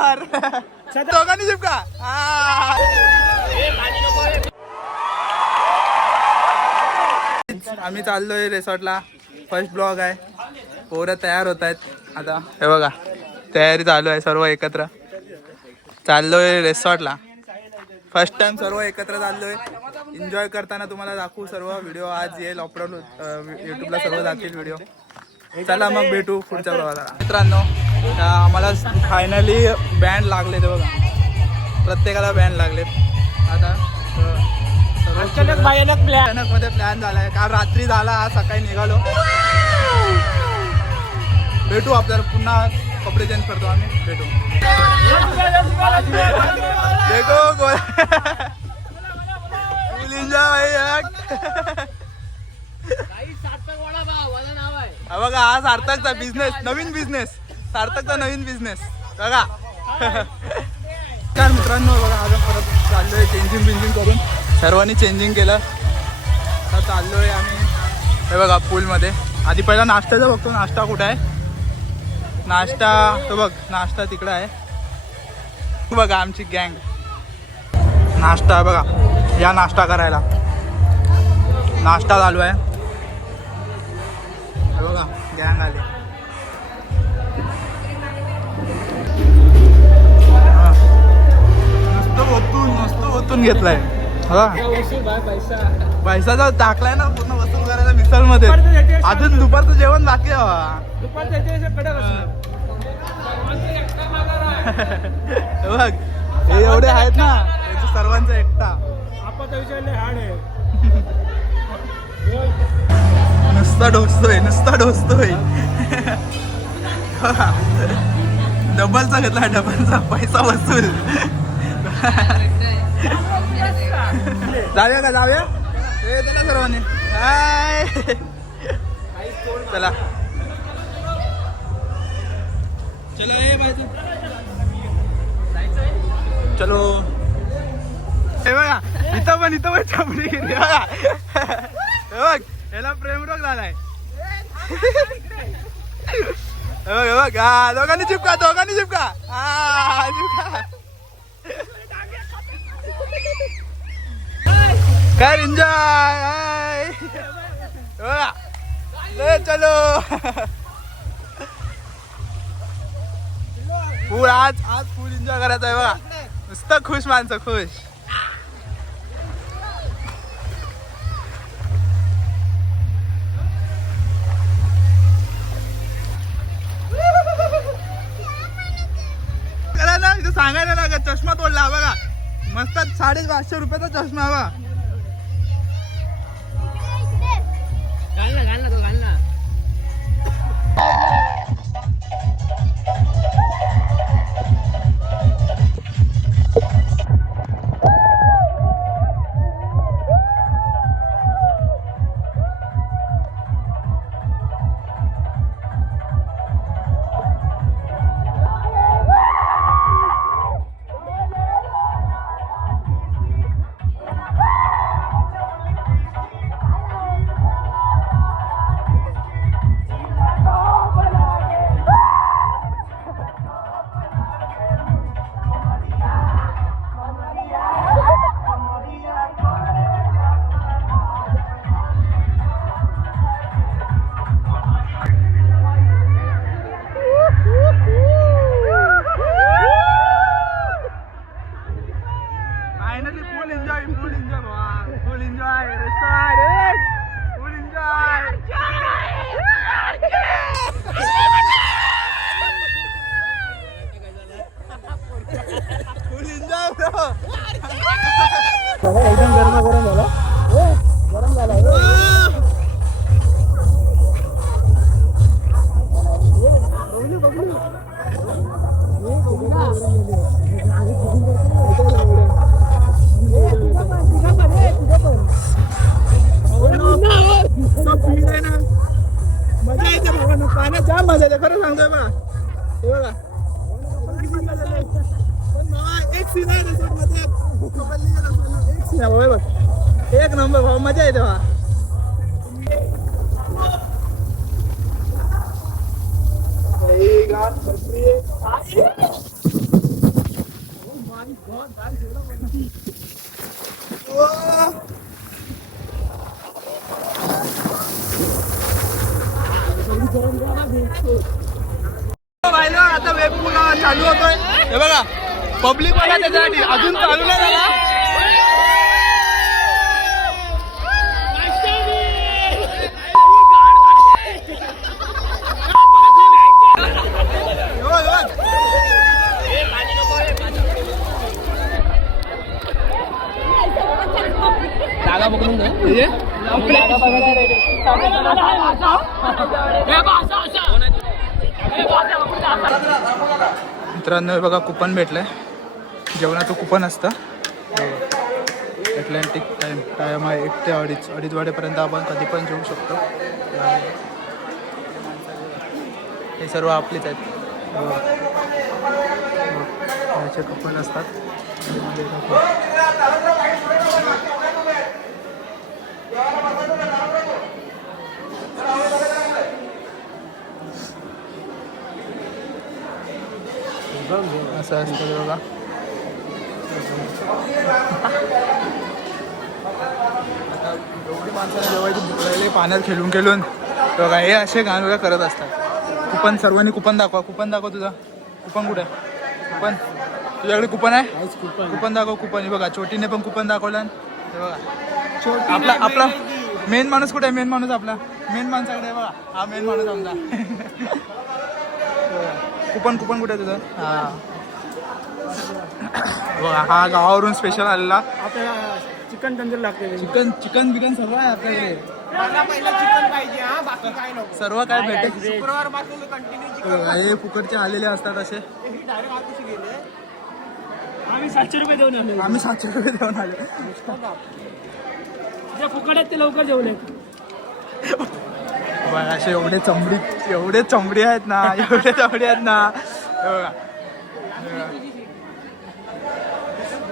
मार दोघांनी चिपका. आम्ही चाललोय रिसॉर्टला. फर्स्ट ब्लॉग आहे. पोरं तयार होत आहेत आता. हे बघा तयारी चालू आहे. सर्व एकत्र चाललोय रिसॉर्टला. फर्स्ट टाइम सर्व एकत्र चाललोय. एन्जॉय करताना तुम्हाला दाखवू सर्व व्हिडिओ. आज येईल अपलोड यूट्यूबला सर्व जातील व्हिडिओ. चला मग भेटू पुढच्या प्रवासाला. मित्रांनो आम्हाला फायनली बँड लागले ते बघा. प्रत्येकाला बँड लागलेत. आता भयानक मध्ये प्लॅन झालाय. काल रात्री झाला, आज सकाळी निघालो. भेटू आपल्याला पुन्हा. कपडे चेंज करतो आम्ही. भेटू. देखो बघा हा सार्थकचा बिझनेस. नवीन बिझनेस. सार्थकचा नवीन बिझनेस बघा. काय मित्रांनो बघा आज परत चाललोय चेंजिंग करून. सर्वांनी चेंजिंग केलं. आता चाललोय आम्ही हे बघा पूलमध्ये. आधी पहिला नाश्त्याचा बघतो. नाश्ता कुठं आहे? नाश्ता तो बघ. नाश्ता तिकडं आहे बघा. आमची गँग नाश्ता आहे बघा. या नाश्ता करायला. नाश्ता चालू आहे बघा. गँग आली. नुसतं ओतून घेतलाय. पैसा जो टाकलाय ना पूर्ण वसूल करायला मिसळ मध्ये. अजून दुपारचं जेवण बाकी आहे बघ. हे एवढे आहेत ना त्याचं सर्वांचा एकटा. नुसता ढोसतोय डबलचा घेतला. डबलचा पैसा वसूल. जाऊया का? जाऊया हे चला सर्वांनी. हाय चला चलो. हे माहिती चलो. हे बघा इथं पण चमडी गेली बघा. हे बघ याला प्रेमरोग झालाय. हे बघ हा दोघांनी चिपका. हा चिपका. कर एन्जॉय. ले चलो. फुल आज फुल एन्जॉय करायचं आहे बघा. नुसतं खुश माणसं खुश. करा ना. इथं सांगायला लागत. चष्मा तोडला बघा. मस्त 550 रुपयाचा चष्मा बघा. घाल ना तो घाल ना. एकदम गरम झाला. गरम झाला. मजा येते भावानं. पाण्यात जाम मजा येते खरं सांगतोय बा. हे बघा एक सीन आहे रिसॉर्ट मध्ये. एक सीन आहे बघ. एक नंबर भाऊ. मजा येते बा. गान चालू होतोय. हे बघा पब्लिक बघा त्याच्यासाठी अजून चालू नाही झाला. जागा बघून मित्रांनो हे बघा कुपन भेटलंय. जेवणाचं कुपन असतं. अटलांटिक टाइम आहे 1 ते 2:30 वाजेपर्यंत आपण कधी पण जेवू शकतो. हे सर्व आपलेच आहेत. याचे कुपन असतात. असं असतं बघा. एवढी माणसाने जेवायची भूक लागली पाण्यात खेळून बघा. हे असे गाण वगैरे करत असतात. कुपन सर्वांनी कुपन दाखवा. कुपन दाखव तुझा. कुपन कुठे आहे? कुपन तुझ्याकडे कुपन आहे? कुपन दाखव. कुपन बघा छोटीने पण कुपन दाखवलं. हे बघा आपला मेन माणूस कुठे आहे? मेन माणूस आपला मेन माणसाकडे आहे बघा. हा मेन माणूस आमचा. कुपन कुठे आहे तुझं? हा बघा हा गावावरून स्पेशल आलेला. आपल्याला चिकन तंदूर लागते. चिकन बिकन सर्व आहे आपल्याकडे. पहिला चिकन पाहिजे हा, बाकी काय नको. सर्व काय भेटेल. शुक्रवार पासून कंटिन्यू चिकन. हे फुकटचे आलेले असतात असे. डायरेक्ट आज कशी गेले. आम्ही 700 रुपये देऊन आलो. आम्ही 700 रुपये देऊन आले. जे फुकट आहेत ते लवकर जेवून येत. असे एवढे चमडी आहेत ना. एवढे चमडी आहेत ना.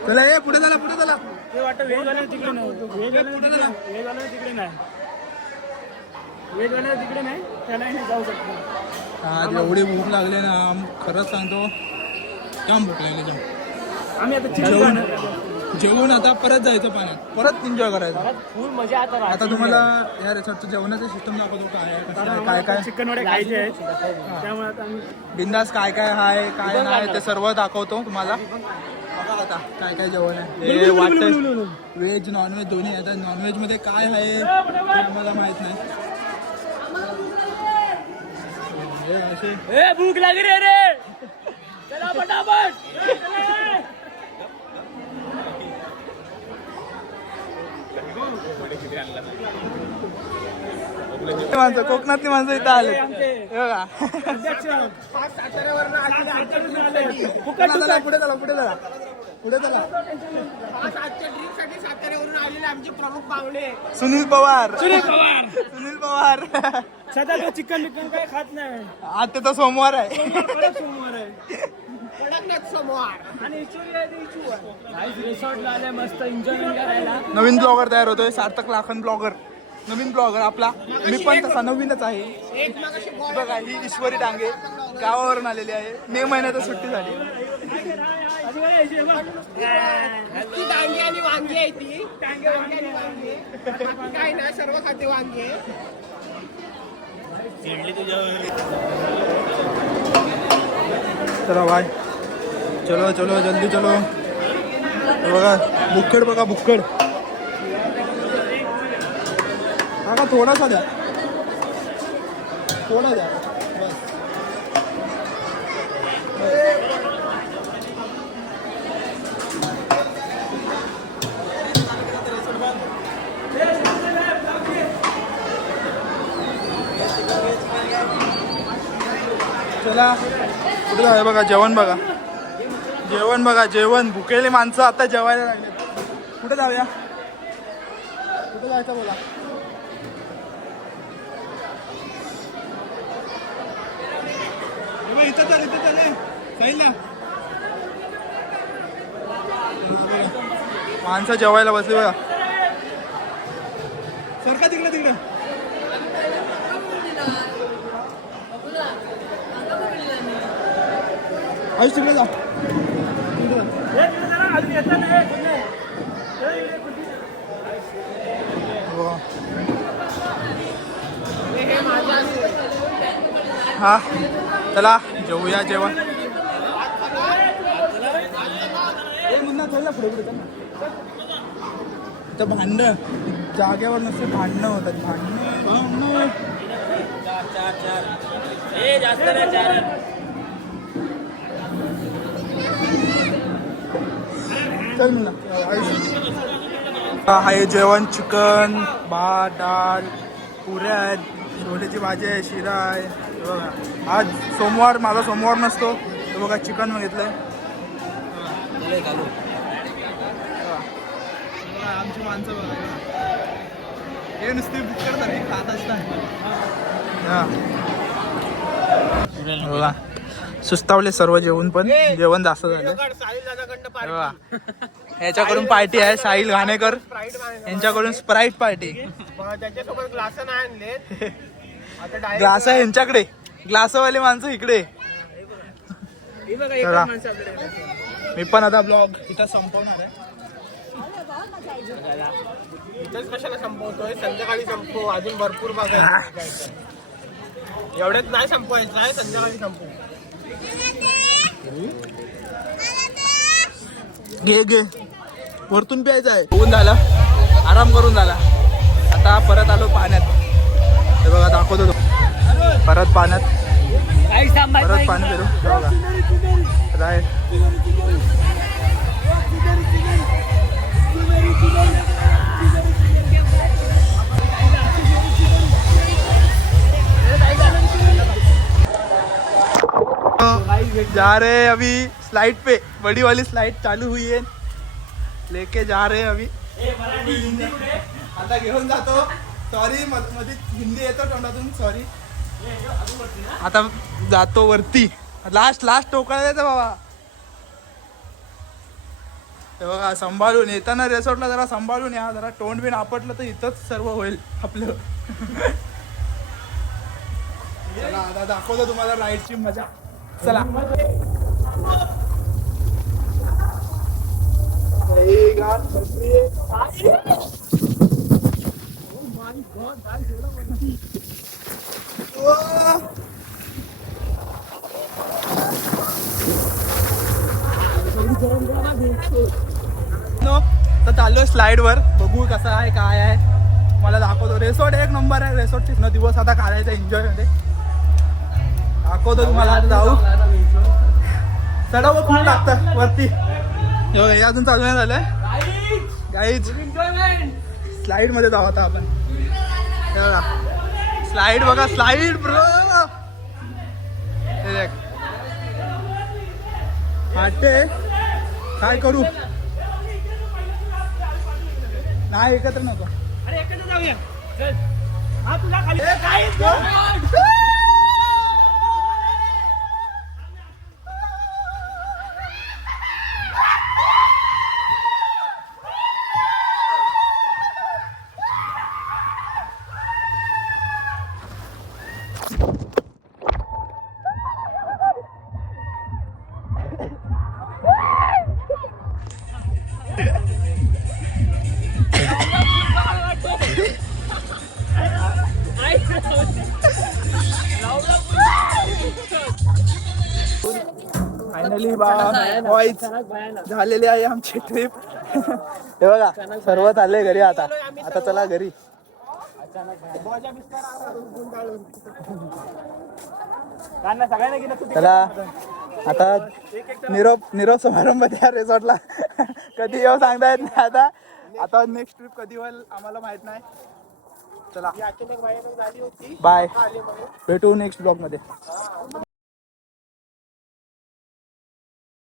चला ये पुढे चला. ते वाटतं व्हेजवाले तिकडे नाही. व्हेजवाले तिकडे नाही. त्याला नाही जाऊ शकतो. आज एवढी भूक लागली ना. खरंच सांगतो जाम भूक लागली जाम. आम्ही आता जेवून आता परत जायचं पाण्यात. परत एन्जॉय करायचं. फुल मजा. आता तुम्हाला या रिसॉर्टचं जेवणाचं सिस्टम दाखवतो. काय चिकन वडे खायचे आहेत. त्यामुळे आता आम्ही बिंदास काय आहे काय नाही ते सर्व दाखवतो तुम्हाला. बघा आता काय जेवण आहे. हे वाटतं व्हेज नॉनव्हेज दोन्ही. आता नॉनव्हेज मध्ये काय आहे ते मला माहित नाही. भूक लागली रे. चला फटाफट. माणसं कोकणातली माणसं इथं आले. बघा पुढे चला. साताऱ्यावरून आलेले आमचे प्रमुख पाहुणे सुनील पवार. सध्या तो चिकन काय खात नाही. आज त्याचा सोमवार आहे. सोमवार आहे. आणि रिसॉर्टला आले मस्त एन्जॉयमेंट करायला. नवीन ब्लॉगर तयार होतोय. सार्थक लाखन ब्लॉगर. नवीन ब्लॉगर आपला. मी पण तसा नवीनच आहे. बघा ही ईश्वरी डांगे गावावरून आलेली आहे. मे महिन्यात सुट्टी झाली. डांगे आणि वांगी आहे ती. काय ना सर्व खाते वांगे. चला भाई चलो जल्दी चलो. बघा बुक्कड. काका थोडासा द्या. थोडा द्या बस. चला कुठे जाऊया बघा. जेवण भुकेली माणसं आता जेवायला लागले. कुठे जाऊया. कुठे जायचं बोला. इथं चल साईला. माणसं जेवायला बसली बघा. सरका तिकडे. आयुष तिकडे जा. हा चला जेवूया जेवण. चल ना पुढे पुढे चल ना. तर भांडण जागेवर नसते भांडणं होतात भांडणं चल ना आहे जेवण चिकन भात डाळ पुऱ्या आहेत छोलेची भाजी आहे शिरा आहे हे बघा. आज सोमवार माझा सोमवार नसतो हे बघा चिकन घेतलंय आमची माणसं बघा हे नुसती बुक्कर सारखी खात असतात बघा सुस्तावले सर्व जेवण पण जेवण जास्त झालं बघा. ह्याच्याकडून पार्टी आहे साहिल घाणेकर यांच्याकडून स्प्राईट पार्टी त्याच्यासोबत ग्लास नाही आणले ग्लास आहे यांच्याकडे ग्लासवाले माणसं इकडे बघा. मी पण आता ब्लॉग इथं संपवणार आहे इथंच कशाला संपवतोय संध्याकाळी संपव अजून भरपूर बघायचं एवढ्यात नाही संपवायचं आहे संध्याकाळी संपव घे घे वरतून प्यायचं आहे होऊन झालं आराम करून झाला आता परत आलो पाण्यात हे बघा दाखवतो तो परत पाण्यात परत पाणी फिरू हे बघा राय जा रहे हैं अभी स्लाइड पे बड़ी वाली स्लाइड चालू हुई है लेके जा रहे हैं अभी आता घेऊन जातो सॉरी मध्ये हिंदी येतो तोंडातून सॉरी आता जातो वरती लास्ट टोकाला येतं बाबा हे बघा सांभाळून येताना रेसॉर्टला जरा सांभाळून या जरा तोंड बिन आपटलं तर इथंच सर्व होईल आपलं चला आता दाखवतो तुम्हाला राईडची मजा चला तर चाललोय स्लाइड वर बघू कसं आहे काय आहे मला दाखवतो रेसॉर्ट एक नंबर आहे रेसॉर्टची दिवस आता काढायचा एन्जॉय मध्ये दाखवतो तुम्हाला आता जाऊ चढावं खूप लागतं वरती हे अजून चालू नाही झालंय गाईज स्लाइड मध्ये जाऊ आता आपण स्लाइड बघा स्लाइड ब्रो फाटे काय करू नाही एकत्र नको अरे एकत्र जाऊया चल हा तुला खाली फायनली बॉईज झालेली आहे आमची ट्रिप हे बघा सर्व चालले घरी आता आता चला घरी चला आता निरोप समारंभ त्या रिसॉर्टला कधी येऊ सांगता येत नाही आता नेक्स्ट ट्रिप कधी होईल आम्हाला माहित नाही चला बाय भेटू नेक्स्ट ब्लॉग मध्ये